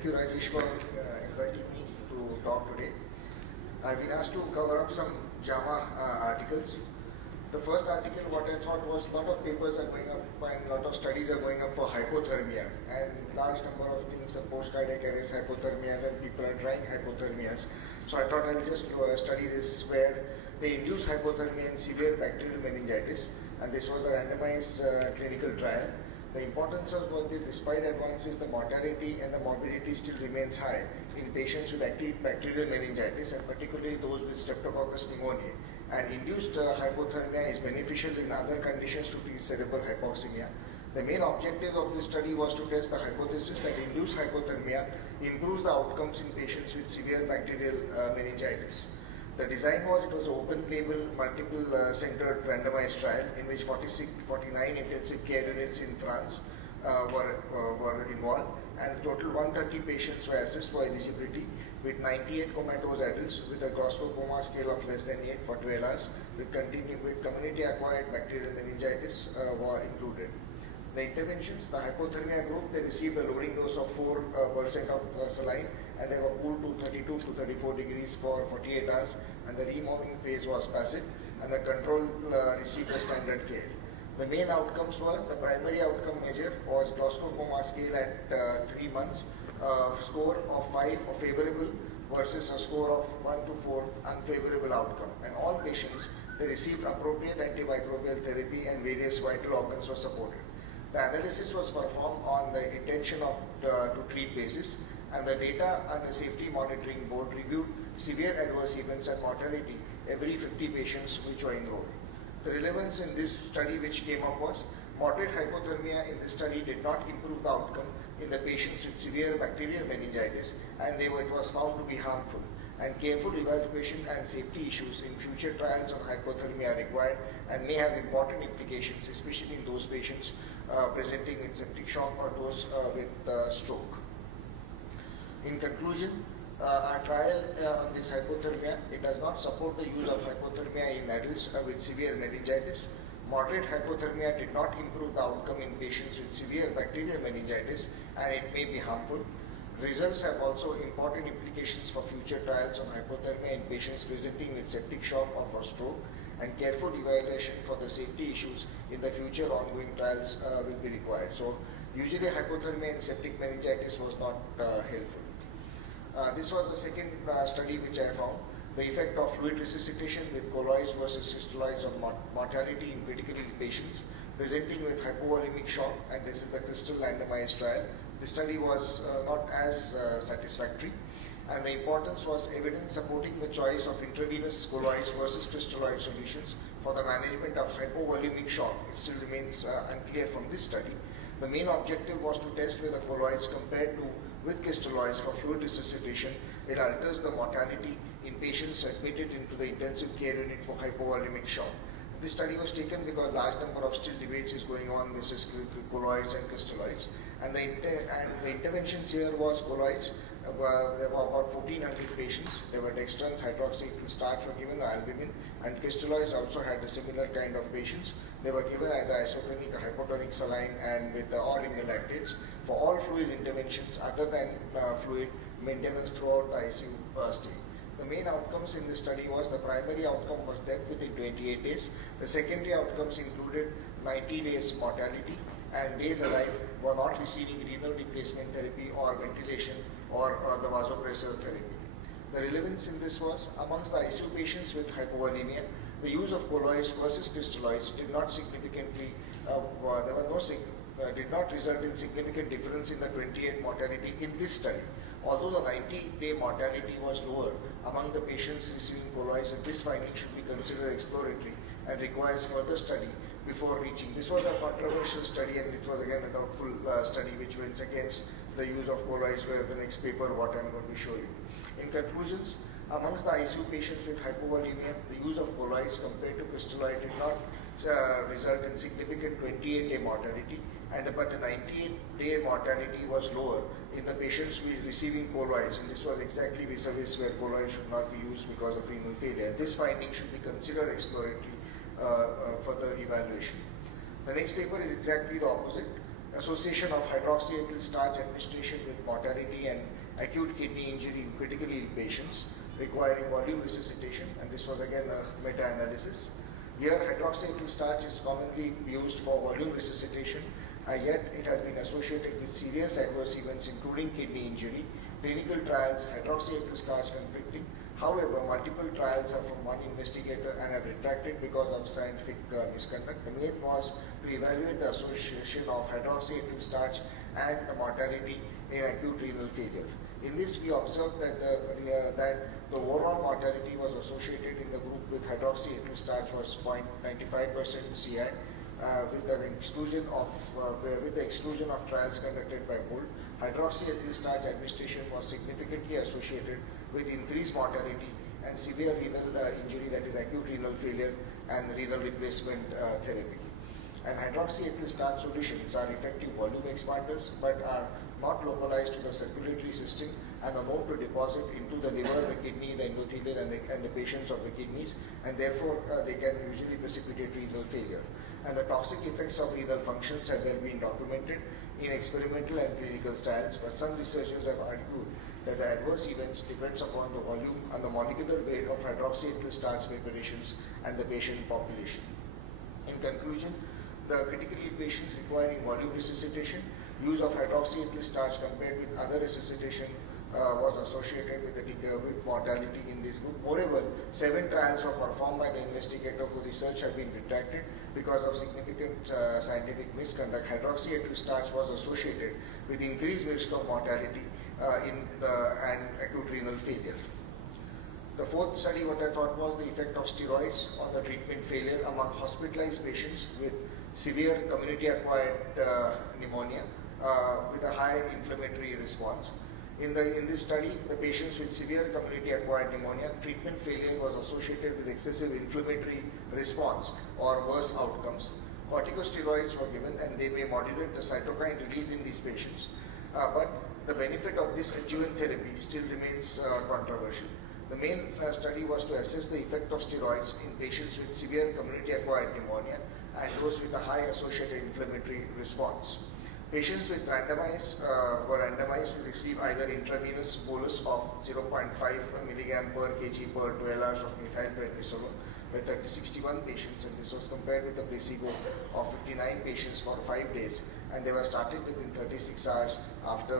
Thank you, Rajesh, for inviting me to talk today. I've been asked to cover up some JAMA articles. The first article, what I thought was a lot of papers are going up and a lot of studies are going up for hypothermia, and large number of things are post-cardiac arrest hypothermias, and people are trying hypothermias. So I thought I'll just study this where they induce hypothermia in severe bacterial meningitis, and this was a randomized clinical trial. The importance of what this, despite advances, the mortality and the morbidity still remains high in patients with acute bacterial meningitis, and particularly those with Streptococcus pneumoniae. And induced hypothermia is beneficial in other conditions to treat cerebral hypoxemia. The main objective of this study was to test the hypothesis that induced hypothermia improves the outcomes in patients with severe bacterial meningitis. The design was, it was an open label, multiple centered randomized trial in which 49 intensive care units in France were involved, and the total 130 patients were assessed for eligibility, with 98 comatose adults with a Glasgow Coma scale of less than 8 for 12 hours, with community acquired bacterial meningitis were included. The interventions, the hypothermia group, they received a loading dose of 4% of saline, and they were cooled to 32 to 34 degrees for 48 hours, and the removing phase was passive, and the control received the standard care. The main outcomes were, the primary outcome measure was Glasgow Coma scale at 3 months, score of 5 of favorable versus a score of 1 to 4 unfavorable outcome. And all patients, they received appropriate antimicrobial therapy and various vital organs were supported. The analysis was performed on the intention of to treat basis, and the data and the safety monitoring board reviewed severe adverse events and mortality every 50 patients which were enrolled. The relevance in this study which came up was moderate hypothermia in this study did not improve the outcome in the patients with severe bacterial meningitis, and it was found to be harmful. And careful evaluation and safety issues in future trials on hypothermia are required and may have important implications, especially in those patients presenting with septic shock or those with stroke. In conclusion, our trial on this hypothermia, it does not support the use of hypothermia in adults with severe meningitis. Moderate hypothermia did not improve the outcome in patients with severe bacterial meningitis, and it may be harmful. Results have also important implications for future trials on hypothermia in patients presenting with septic shock or for stroke, and careful evaluation for the safety issues in the future ongoing trials will be required. So usually hypothermia in septic meningitis was not helpful. This was the second study which I found, the effect of fluid resuscitation with colloids versus crystalloids on mortality in critically ill patients presenting with hypovolemic shock, and this is the crystal randomized trial. The study was not as satisfactory, and the importance was evidence supporting the choice of intravenous colloids versus crystalloid solutions for the management of hypovolemic shock. It still remains unclear from this study. The main objective was to test whether colloids compared to with crystalloids for fluid resuscitation, it alters the mortality in patients admitted into the intensive care unit for hypovolemic shock. This study was taken because large number of still debates is going on versus colloids and crystalloids, and the interventions here was colloids. There were about 1,400 patients. There were dextrans, hydroxy starch were given, the albumin, and crystalloids also had a similar kind of patients. They were given either isotonic or hypotonic saline and with or in the lactates for all fluid interventions other than fluid maintenance throughout the ICU stay. The main outcomes in this study was, the primary outcome was death within 28 days. The secondary outcomes included 90 days mortality, and days alive were not receiving renal replacement therapy or ventilation or the vasopressor therapy. The relevance in this was, amongst the ICU patients with hypovolemia, the use of colloids versus crystalloids did not significantly, did not result in significant difference in the 28 mortality in this study. Although the 90-day mortality was lower among the patients receiving colloids, and this finding should be considered exploratory and requires further study before reaching. This was a controversial study, and it was again a doubtful study which went against the use of colloids, where the next paper what I'm going to show you. In conclusions, amongst the ICU patients with hypovolemia, the use of colloids compared to crystalloid did not result in significant 28-day mortality, but the 98-day mortality was lower in the patients receiving colloids, and this was exactly vis-a-vis where colloids should not be used because of renal failure. This finding should be considered exploratory further evaluation. The next paper is exactly the opposite. association of hydroxyethyl starch administration with mortality and acute kidney injury in critically ill patients requiring volume resuscitation, and this was again a meta-analysis. Here, hydroxyethyl starch is commonly used for volume resuscitation, yet it has been associated with serious adverse events including kidney injury. Clinical trials, hydroxyethyl starch conflicting. However, multiple trials are from one investigator and have retracted because of scientific misconduct. The main was to evaluate the association of hydroxyethyl starch and mortality in acute renal failure. In this, we observed that the overall mortality was associated in the group with hydroxyethyl starch was 0.95% CI, with the exclusion of trials conducted by Holt. Hydroxyethyl starch administration was significantly associated with increased mortality and severe renal injury, that is acute renal failure and renal replacement therapy. And hydroxyethyl starch solutions are effective volume expanders but are not localized to the circulatory system and are known to deposit into the liver, the kidney, the endothelium and the patients of the kidneys, and therefore they can usually precipitate renal failure. And the toxic effects of renal functions have well been documented in experimental and clinical trials, but some researchers have argued that the adverse events depends upon the volume and the molecular weight of hydroxyethyl starch preparations and the patient population. In conclusion, the critically ill patients requiring volume resuscitation, use of hydroxyethyl starch compared with other resuscitation was associated with mortality in this group. Moreover, 7 trials were performed by the investigator whose research have been retracted because of significant scientific misconduct. Hydroxyethyl starch was associated with increased risk of mortality and acute renal failure. The fourth study, what I thought was the effect of steroids on the treatment failure among hospitalized patients with severe community-acquired pneumonia with a high inflammatory response. In this study, the patients with severe community-acquired pneumonia, treatment failure was associated with excessive inflammatory response or worse outcomes. Corticosteroids were given and they may modulate the cytokine release in these patients. But the benefit of this adjuvant therapy still remains controversial. The main study was to assess the effect of steroids in patients with severe community-acquired pneumonia and those with a high associated inflammatory response. Patients with were randomized to receive either intravenous bolus of 0.5 mg per kg per 12 hours of methylprednisolone by 61 patients, and this was compared with a placebo of 59 patients for 5 days, and they were started within 36 hours after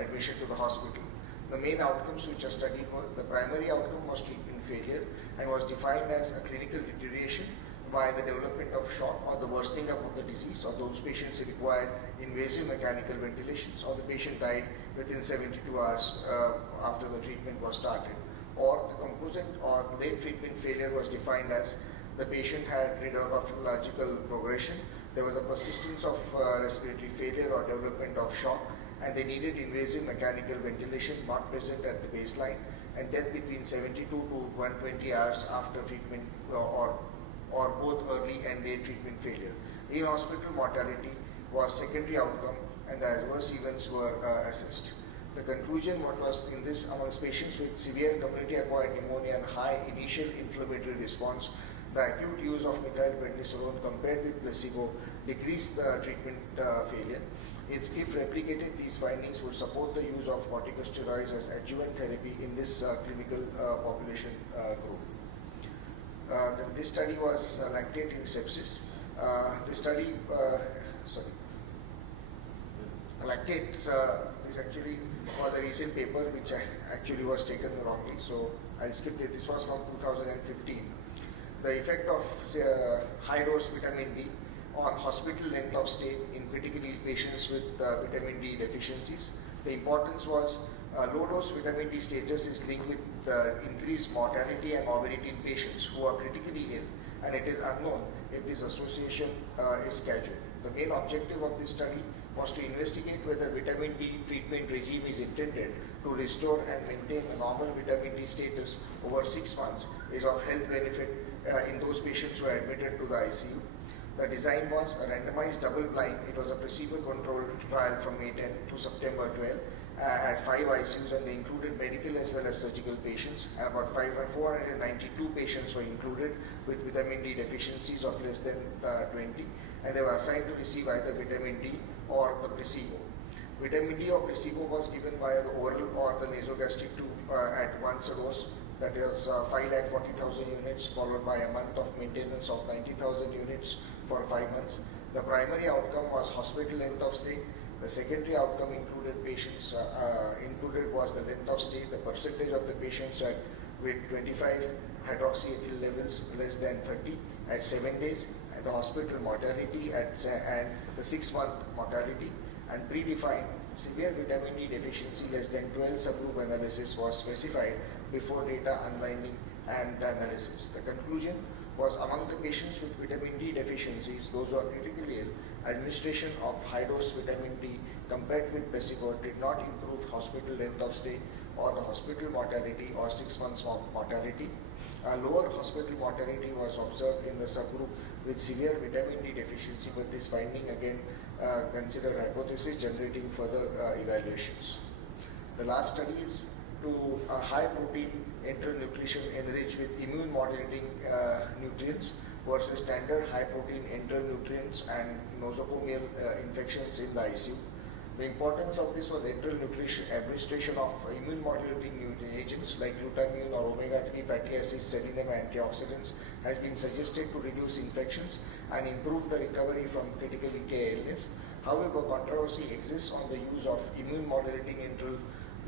admission to the hospital. The main outcomes which are studied was the primary outcome was treatment failure and was defined as a clinical deterioration by the development of shock or the worsening up of the disease, or those patients required invasive mechanical ventilations, or the patient died within 72 hours after the treatment was started. Or the composite or late treatment failure was defined as the patient had radiological progression, there was a persistence of respiratory failure or development of shock, and they needed invasive mechanical ventilation not present at the baseline, and death between 72 to 120 hours after treatment or both early and late treatment failure. In-hospital mortality was secondary outcome and the adverse events were assessed. The conclusion what was in this amongst patients with severe community-acquired pneumonia and high initial inflammatory response, the acute use of methylprednisolone compared with placebo decreased the treatment failure. If replicated, these findings would support the use of corticosteroids as adjuvant therapy in this clinical population group. This study was lactate in sepsis. Lactate is actually was a recent paper which actually was taken wrongly, so I'll skip it. This was from 2015. The effect of high dose vitamin D on hospital length of stay in critically ill patients with vitamin D deficiencies. The importance was low dose vitamin D status is linked with increased mortality and morbidity in patients who are critically ill, and it is unknown if this association is causal. The main objective of this study was to investigate whether vitamin D treatment regime is intended to restore and maintain a normal vitamin D status over 6 months is of health benefit in those patients who are admitted to the ICU. The design was a randomized double-blind. It was a placebo-controlled trial from May 10 to September 12. Had 5 ICUs and they included medical as well as surgical patients. And about 492 patients were included with vitamin D deficiencies of less than 20. and they were assigned to receive either vitamin D or the placebo. Vitamin D or placebo was given via the oral or the nasogastric tube at once a dose, that is 5,40,000 units, followed by a month of maintenance of 90,000 units for 5 months. The primary outcome was hospital length of stay. The secondary outcome included patients, included was the length of stay, the percentage of the patients with 25 hydroxyethyl levels less than 30 at 7 days, and the hospital mortality and the 6-month mortality, and predefined severe vitamin D deficiency less than 12 subgroup analysis was specified before data unlining and the analysis. The conclusion was among the patients with vitamin D deficiencies, those who are critically ill, administration of high-dose vitamin D compared with placebo did not improve hospital length of stay or the hospital mortality or 6 months mortality. A lower hospital mortality was observed in the subgroup with severe vitamin D deficiency, but this finding again considered hypothesis generating further evaluations. The last study is to high protein enteral nutrition enriched with immune modulating nutrients versus standard high protein enteral nutrients and nosocomial infections in the ICU. The importance of this was enteral nutrition, administration of immune modulating agents like glutamine or omega-3 fatty acids, selenium, antioxidants has been suggested to reduce infections and improve the recovery from critical UK illness. However, controversy exists on the use of immune modulating enteral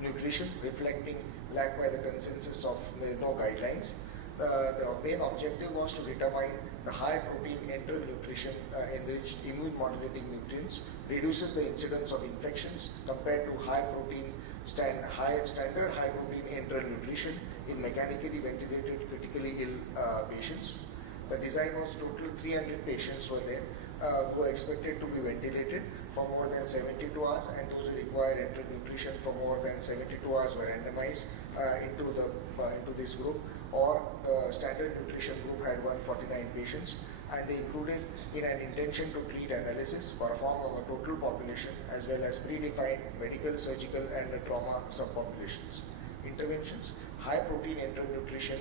nutrition, reflecting lack by the consensus of no guidelines. The main objective was to determine the high protein enteral nutrition enriched immune modulating nutrients reduces the incidence of infections compared to high protein standard high protein enteral nutrition in mechanically ventilated critically ill patients. The design was total 300 patients were there who were expected to be ventilated for more than 72 hours, and those who required enteral nutrition for more than 72 hours were randomized into this group, or the standard nutrition group had 149 patients, and they included in an intention to treat analysis performed on a total population as well as predefined medical, surgical and trauma subpopulations. Interventions: high protein enteral nutrition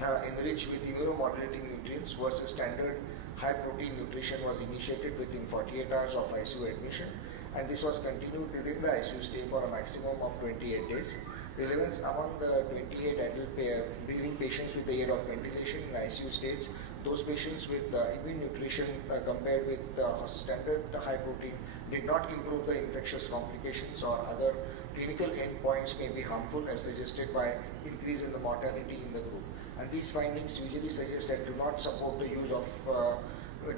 enriched with immunomodulating nutrients versus standard high protein nutrition was initiated within 48 hours of ICU admission, and this was continued during the ICU stay for a maximum of 28 days. Relevance: among the 28 adult breathing patients with the aid of ventilation in ICU stays, those patients with immune nutrition compared with standard high protein did not improve the infectious complications or other clinical endpoints may be harmful as suggested by increase in the mortality in the group. And these findings usually suggest and do not support the use of,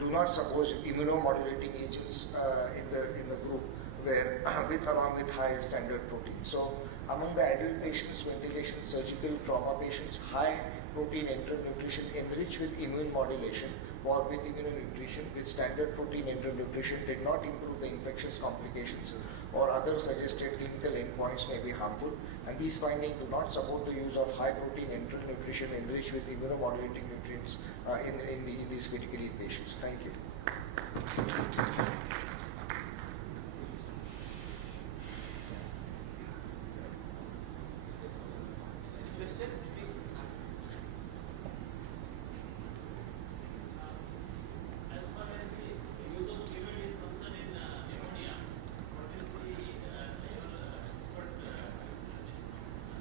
do not suppose immunomodulating agents in the group where along with high standard protein. So among the adult patients, ventilation, surgical, trauma patients, high protein enteral nutrition enriched with immune modulation or with immunonutrition with standard protein enteral nutrition did not improve the infectious complications or other suggested clinical endpoints may be harmful, and these findings do not support the use of high protein enteral nutrition enriched with immunomodulating nutrients in these critically ill patients. Thank you.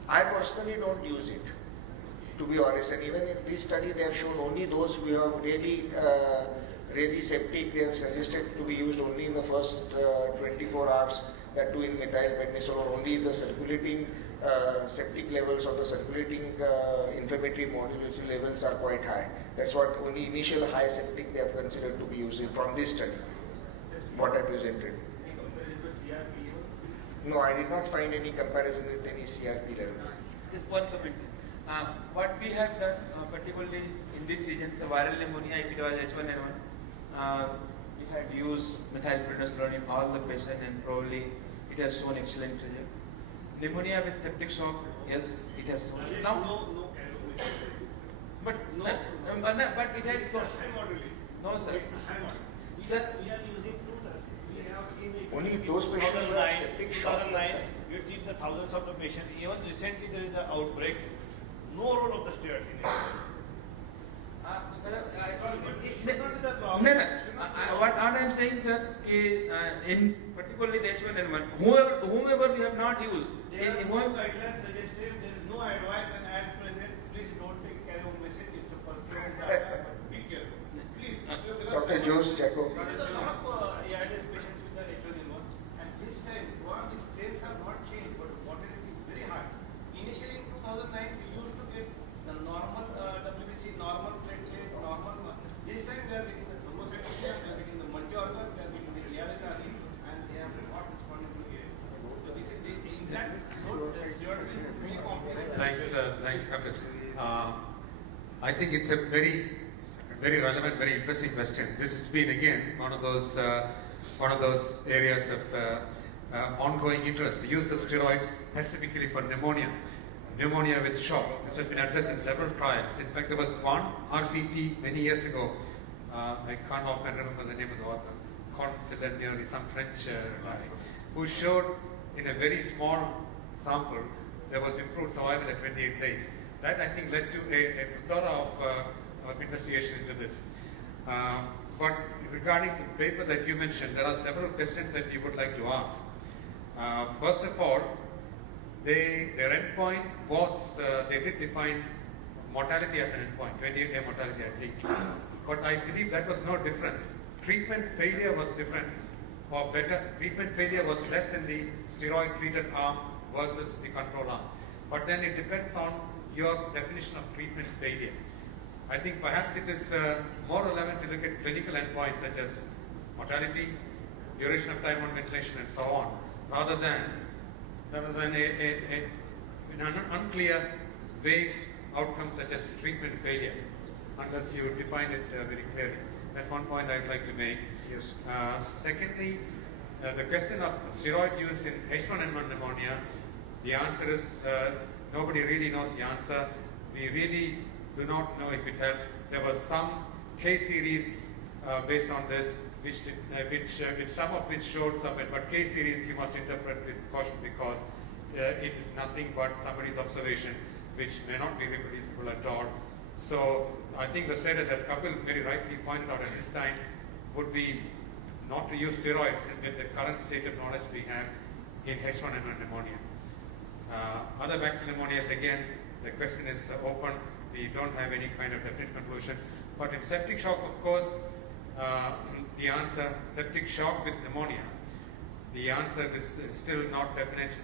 I personally don't use it, to be honest, and even in this study they have shown only those who have really septic. They have suggested to be used only in the first 24 hours, that too in methylprednisolone, only if the circulating septic levels or the circulating inflammatory modulatory levels are quite high. That's what only initial high septic they have considered to be used from this study, what I presented. No, I did not find any comparison with any CRP level. Just one comment. What we have done, particularly in this season, the viral pneumonia, if it was H1N1, we had used methylprednisolone in all the patients, and probably it has shown excellent result. Pneumonia with septic shock, yes, it has shown. Now, but it has shown. No, sir. Sir, we are using two, sir. We have seen it. Only those patients who have septic shock. 2009, we treat the thousands of the patients. Even recently there is an outbreak. No role of the steroids in it. I thought it should not be that long. No, no. Should not be long. What I'm saying, sir, in particularly the H1N1, whomever we have not used, There are no whoever, guidelines suggested, there is no advice and at present, please don't take care of message, it's a personal data, but be careful. Please. Dr. Jose Jacob. There is a lot of ARDS patients with the H1N1 and this time, while the strains have not changed, but mortality is very high. Initially in 2009, we used to get the normal WBC, normal platelet, normal. This time we are getting the thrombocytopenia, we are getting the multi-organ, we are getting the ERSRE and they have not responded to it. So this is the exact very complex. Thanks, Kapil. I think it's a very relevant, very interesting question. This has been again one of those areas of ongoing interest. The use of steroids specifically for pneumonia with shock. This has been addressed in several trials. In fact, there was one RCT many years ago. I can't often remember the name of the author. Confidential, some French guy, who showed in a very small sample there was improved survival at 28 days. That I think led to a plethora of investigation into this. But regarding the paper that you mentioned, there are several questions that we would like to ask. First of all, their endpoint was, they did define mortality as an endpoint, 28-day mortality I think. But I believe that was no different. Treatment failure was different or better. Treatment failure was less in the steroid treated arm versus the control arm. But then it depends on your definition of treatment failure. I think perhaps it is more relevant to look at clinical endpoints such as mortality, duration of time on ventilation and so on, rather than an unclear, vague outcome such as treatment failure, unless you define it very clearly. That's one point I'd like to make. Yes. Secondly, the question of steroid use in H1N1 pneumonia, the answer is nobody really knows the answer. We really do not know if it helps. There was some case series based on this, which some of which showed some, but case series you must interpret with caution because it is nothing but somebody's observation, which may not be reproducible at all. So I think the status, as Kapil very rightly pointed out at this time, would be not to use steroids with the current state of knowledge we have in H1N1 pneumonia. Other bacterial pneumonias, again, the question is open. We don't have any kind of definite conclusion. But in septic shock, of course, the answer, septic shock with pneumonia, the answer is still not definite.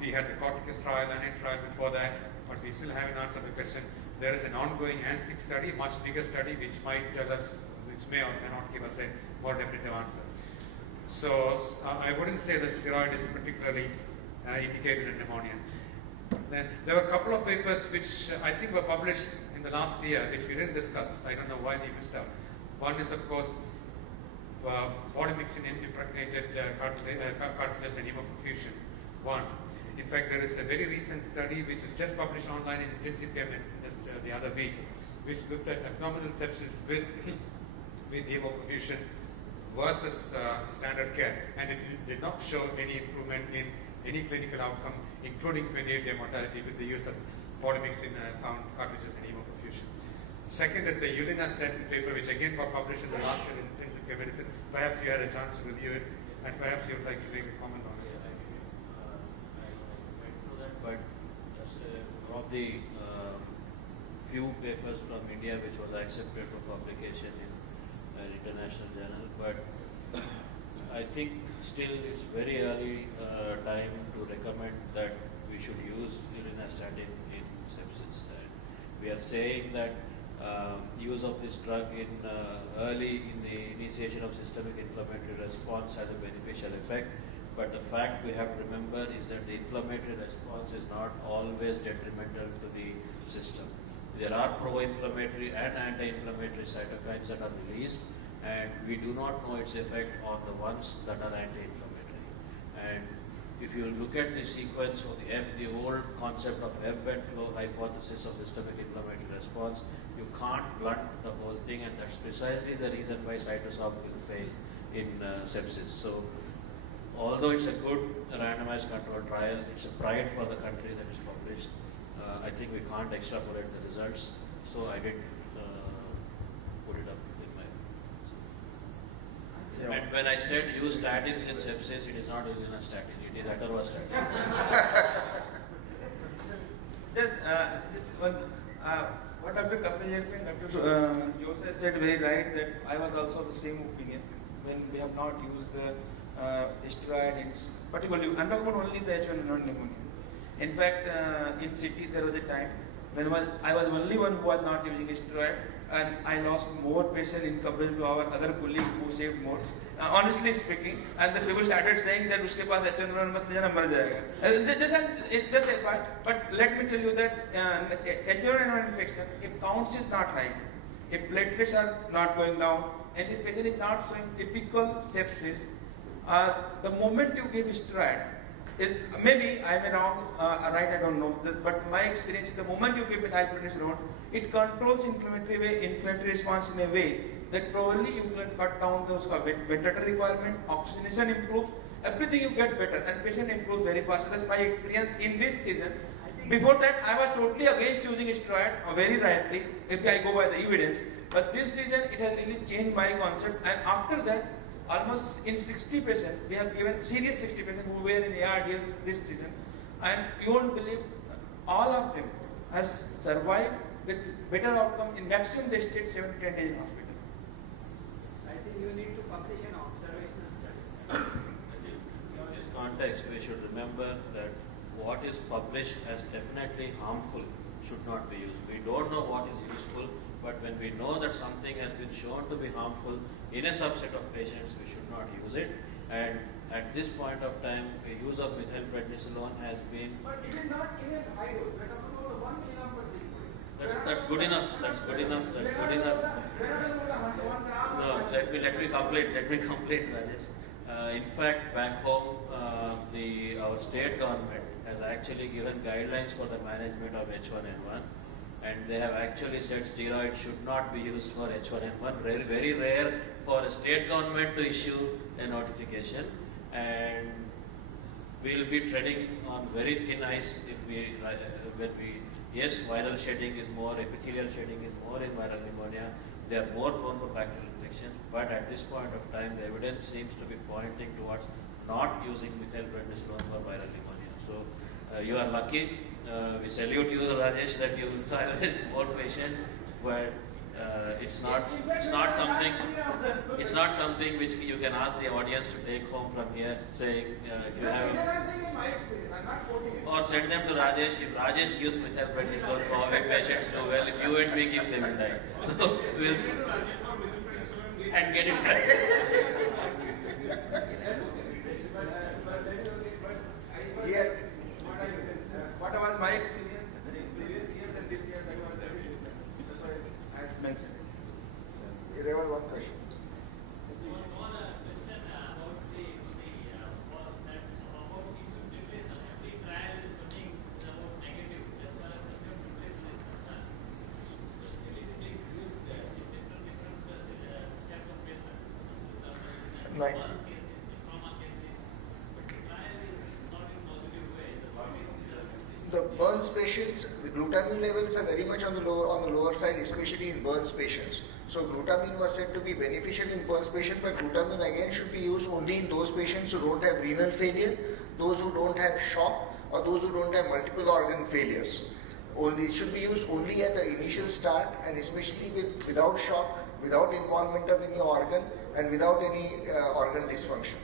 We had the Corticus trial and a trial before that, but we still haven't answered the question. There is an ongoing ANSIC study, much bigger study, which might tell us, which may or may not give us a more definitive answer. So I wouldn't say the steroid is particularly indicated in pneumonia. Then there were a couple of papers which I think were published in the last year, which we didn't discuss. I don't know why we missed out. One is, of course, polymyxin impregnated cartridges and hemoperfusion. One. In fact, there is a very recent study which is just published online in intensive care medicine just the other week, which looked at abdominal sepsis with hemoperfusion versus standard care, and it did not show any improvement in any clinical outcome, including 28-day mortality with the use of polymyxin cartridges and hemoperfusion. Second is the ulinastatin paper, which again got published in the last year in intensive care medicine. Perhaps you had a chance to review it, and perhaps you would like to make a comment on it. I went through that, but just one of the few papers from India which was accepted for publication in an international journal, but I think still it's very early time to recommend that we should use ulinastatin in sepsis. And we are saying that use of this drug in early in the initiation of systemic inflammatory response has a beneficial effect. But the fact we have to remember is that the inflammatory response is not always detrimental to the system. There are pro-inflammatory and anti-inflammatory cytokines that are released, and we do not know its effect on the ones that are anti-inflammatory. And if you look at the sequence of the old concept of ebb and flow hypothesis of systemic inflammatory response, you can't blunt the whole thing, and that's precisely the reason why cytosol will fail in sepsis. So, although it's a good randomized control trial, it's a pride for the country that is published. I think we can't extrapolate the results, so I did No. And when I said use statins in sepsis, it is not statin, it is atorvastatin. Just one, what Dr. Kapil Jerpin, Dr. Joseph said very right that I was also of the same opinion when we have not used the steroid, particularly, I'm talking about only the H1N1 pneumonia. In fact, in city there was a time when I was the only one who was not using steroid, and I lost more patient in comparison to our other colleagues who saved more. Honestly speaking, and the people started saying that उसके पास H1N1 मत लेना मर जाएगा. It's just a part, but let me tell you that H1N1 infection, if counts is not high, if platelets are not going down, and if patient is not showing typical sepsis, the moment you give steroid, maybe I am wrong, right, I don't know, but my experience is the moment you give methylprednisolone, it controls inflammatory response in a way that probably you can cut down those ventilator requirement, oxygenation improves, everything you get better, and patient improves very fast. That's my experience in this season. Before that, I was totally against using steroid, very rightly, if I go by the evidence. But this season, it has really changed my concept, and after that, almost in 60%, we have given serious 60% who were in ARDS this season, and you won't believe all of them has survived with better outcome. In maximum they stayed 7 to 10 days in hospital. I think you need to publish an observational study. In this context, we should remember that what is published as definitely harmful should not be used. We don't know what is useful, but when we know that something has been shown to be harmful in a subset of patients, we should not use it. And at this point of time, the use of methylprednisolone has been. But it is not in a high dose. We are talking about 1 milligram per day. That's good enough. That's good enough. That's good enough. No, let me complete. Let me complete, Rajesh. In fact, back home, our state government has actually given guidelines for the management of H1N1, and they have actually said steroids should not be used for H1N1. Very rare for a state government to issue a notification, and we will be treading on very thin ice if yes, viral shedding is more, epithelial shedding is more in viral pneumonia. They are more prone for bacterial infections, but at this point of time, the evidence seems to be pointing towards not using methylprednisolone for viral pneumonia. So you are lucky. We salute you, Rajesh, that you silence more patients, but it's not something which you can ask the audience to take home from here, saying if you have. Or send them to Rajesh. If Rajesh gives methylprednisolone, probably patients do well. If you and me give, they will die. So we'll see. And get it right. Here, What was my experience in previous years and this year, that was very different. That's why I had mentioned. there was one question. Right. The burns patients, the glutamine levels are very much on the lower side, especially in burns patients. So glutamine was said to be beneficial in burns patients, but glutamine again should be used only in those patients who don't have renal failure, those who don't have shock, or those who don't have multiple organ failures. Only it should be used only at the initial start, and especially without shock, without involvement of any organ, and without any organ dysfunction.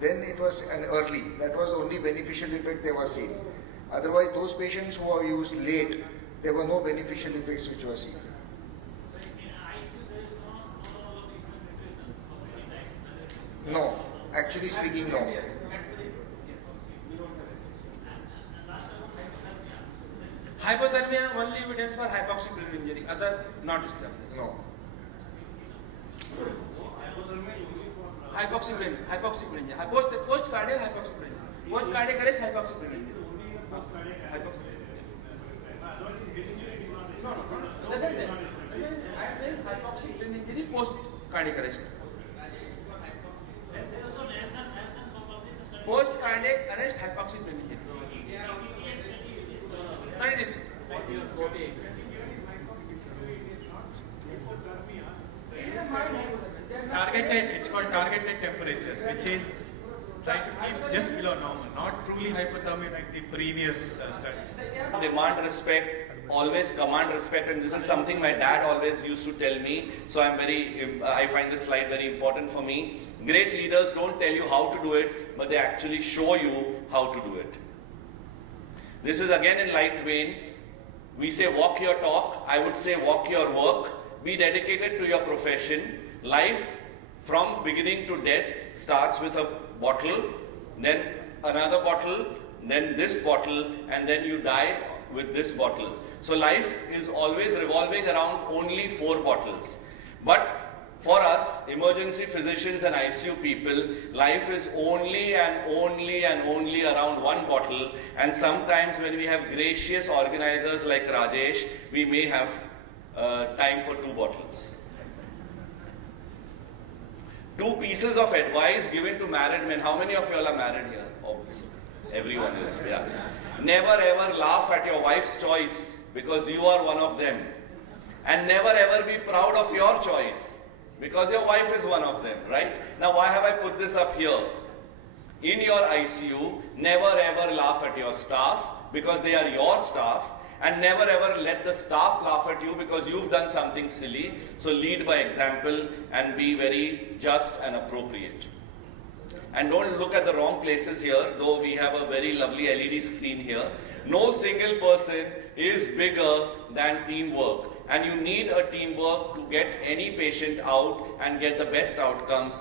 Then it was an early, that was only beneficial effect they were seen. Otherwise, those patients who are used late, there were no beneficial effects which were seen. No, actually speaking, no. Hypothermia, only evidence for hypoxic injury, other not established. No. Hypoxic injury, post-cardial hypoxic injury. Post-cardiac arrest, hypoxic injury. Hypoxic injury, post-cardiac arrest. Post-cardiac arrest, hypoxic injury. Targeted, it's called targeted temperature, which is trying to keep just below normal, not truly hypothermic like the previous study. Demand respect, always command respect, and this is something my dad always used to tell me. So I find this slide very important for me. Great leaders don't tell you how to do it, but they actually show you how to do it. This is again in light vein. We say walk your talk. I would say walk your work. Be dedicated to your profession. Life from beginning to death starts with a bottle, then another bottle, then this bottle, and then you die with this bottle. So life is always revolving around only 4 bottles. But for us, emergency physicians and ICU people, life is only and only and only around 1 bottle, and sometimes when we have gracious organizers like Rajesh, we may have time for 2 bottles. 2 pieces of advice given to married men. How many of you all are married here? Obviously. Everyone is, yeah. Never ever laugh at your wife's choice because you are one of them. And never ever be proud of your choice because your wife is one of them, right? Now why have I put this up here? In your ICU, never ever laugh at your staff because they are your staff, and never ever let the staff laugh at you because you've done something silly. So lead by example and be very just and appropriate. And don't look at the wrong places here, though we have a very lovely LED screen here. No single person is bigger than teamwork. And you need a teamwork to get any patient out and get the best outcomes.